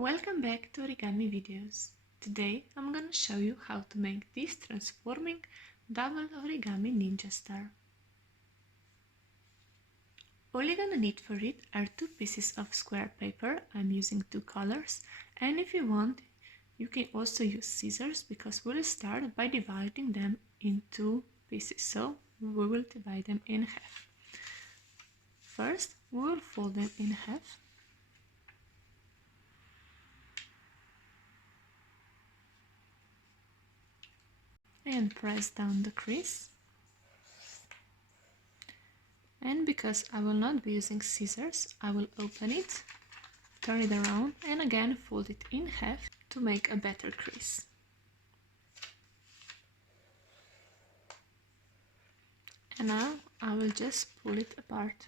Welcome back to Origami videos. Today I'm gonna show you how to make this transforming double origami ninja star. All you're gonna need for it are 2 pieces of square paper. I'm using 2 colors, and if you want you can also use scissors because we'll start by dividing them into pieces, so we will divide them in half. First we will fold them in half. And press down the crease. And because I will not be using scissors, I will open it, turn it around, and again fold it in half to make a better crease. And now I will just pull it apart.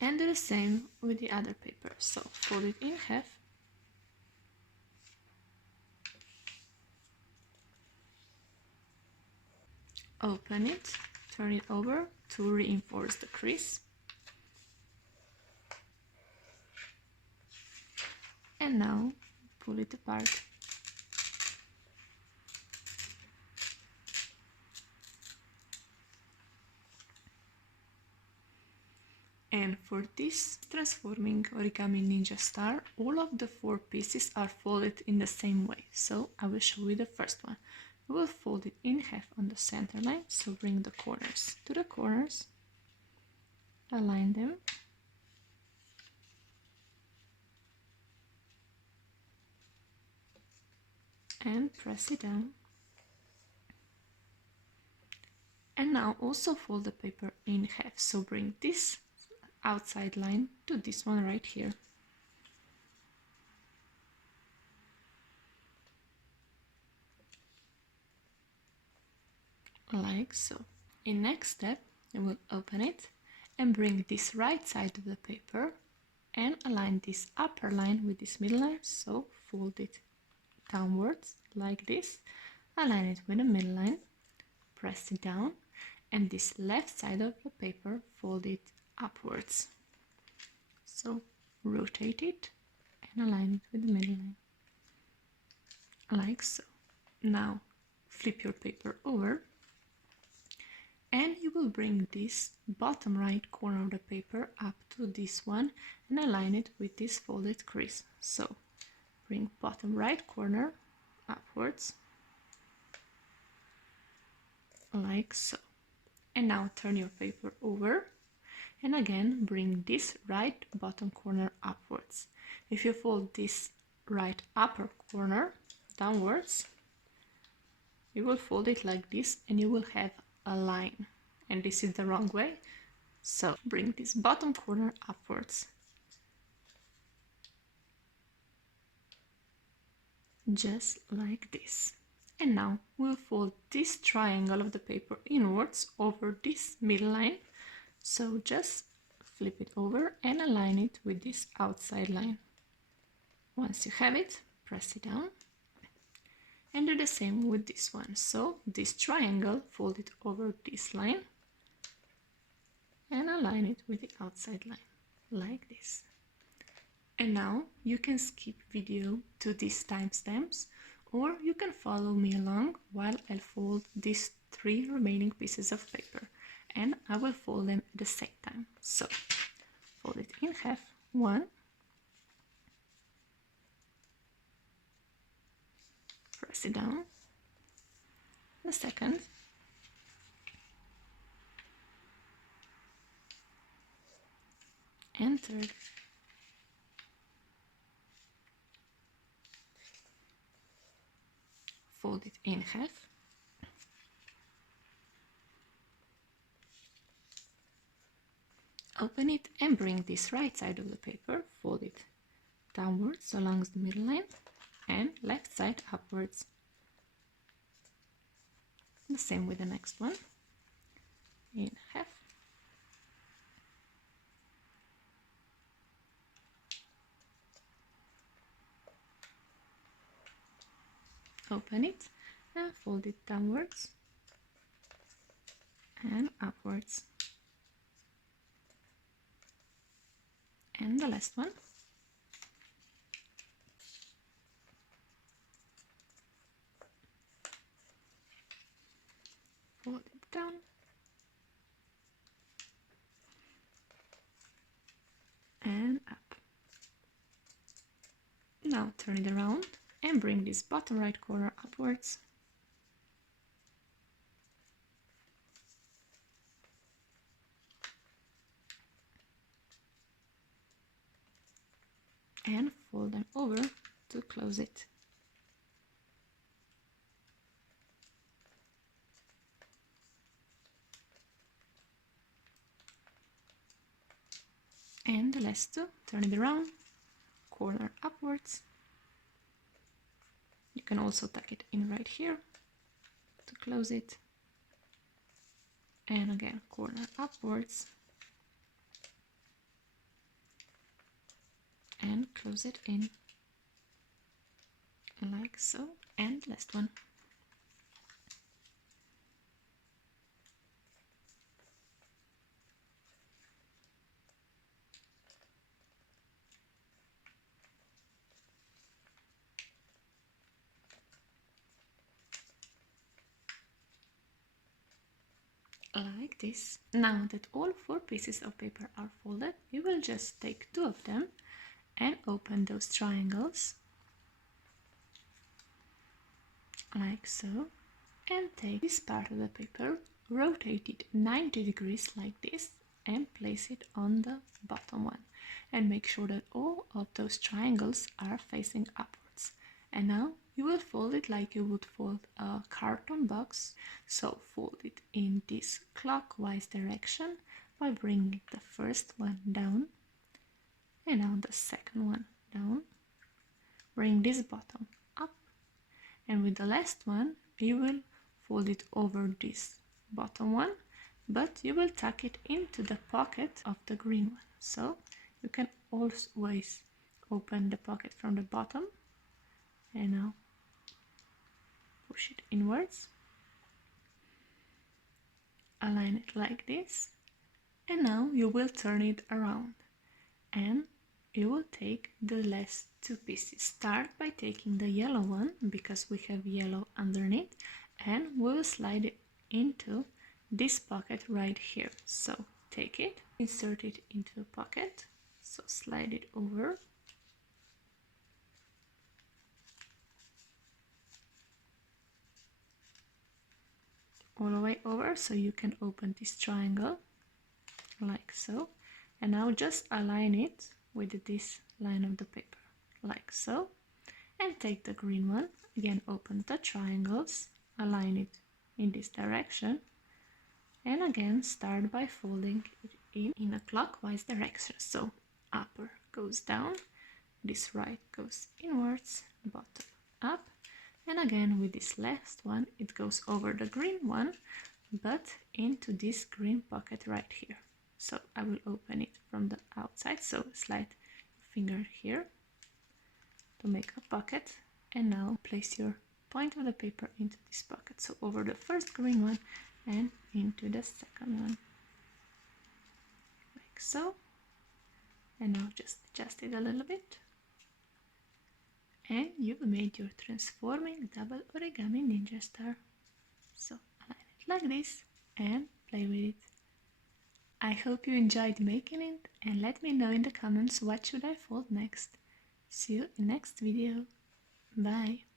And do the same with the other paper. So fold it in half. Open it, turn it over to reinforce the crease. And now pull it apart. And for this transforming origami ninja star, all of the 4 pieces are folded in the same way. So I will show you the first one. We will fold it in half on the center line, so bring the corners to the corners, align them, and press it down. And now also fold the paper in half, so bring this outside line to this one right here. Like so. In next step, I will open it and bring this right side of the paper and align this upper line with this middle line, so fold it downwards like this, align it with the middle line, press it down, and this left side of the paper fold it upwards. So rotate it and align it with the middle line, like so. Now flip your paper over, and you will bring this bottom right corner of the paper up to this one and align it with this folded crease. So bring bottom right corner upwards, like so. And now turn your paper over and again bring this right bottom corner upwards. If you fold this right upper corner downwards, you will fold it like this and you will have a line, and this is the wrong way. So bring this bottom corner upwards, just like this. And now we'll fold this triangle of the paper inwards over this middle line, so just flip it over and align it with this outside line. Once you have it, press it down and do the same with this one. So this triangle, fold it over this line and align it with the outside line, like this. And now you can skip video to these timestamps, or you can follow me along while I'll fold these 3 remaining pieces of paper, and I will fold them at the same time. So fold it in half, 1, press it down, the second, and third. Fold it in half, open it and bring this right side of the paper, fold it downwards along the middle line and left side upwards. The same with the next one, in half, open it and fold it downwards and upwards. And the last one. Fold it down. And up. Now turn it around and bring this bottom right corner upwards. And fold them over to close it. And the last two, turn it around, corner upwards. You can also tuck it in right here to close it. And again, corner upwards. And close it in. Like so. And last one. Like this. Now that all 4 pieces of paper are folded, you will just take 2 of them and open those triangles like so, and take this part of the paper, rotate it 90 degrees like this, and place it on the bottom one, and make sure that all of those triangles are facing upwards. And now you will fold it like you would fold a carton box. So fold it in this clockwise direction by bringing the first one down and now the second one down. Bring this bottom up, and with the last one you will fold it over this bottom one, but you will tuck it into the pocket of the green one. So you can always open the pocket from the bottom and now push it inwards, align it like this, and now you will turn it around and you will take the last 2 pieces. Start by taking the yellow one because we have yellow underneath, and we will slide it into this pocket right here. So take it, insert it into the pocket, so slide it over, all the way over, so you can open this triangle like so, and now just align it with this line of the paper like so, and take the green one, again open the triangles, align it in this direction, and again start by folding it in a clockwise direction. So upper goes down, this right goes inwards, bottom up, and again with this last one it goes over the green one but into this green pocket right here. So I will open it from the outside, so slide your finger here to make a pocket, and now place your point of the paper into this pocket, so over the first green one and into the second one like so. And now just adjust it a little bit, and you've made your transforming double origami ninja star. So align it like this and play with it. I hope you enjoyed making it, and let me know in the comments what should I fold next. See you in next video. Bye!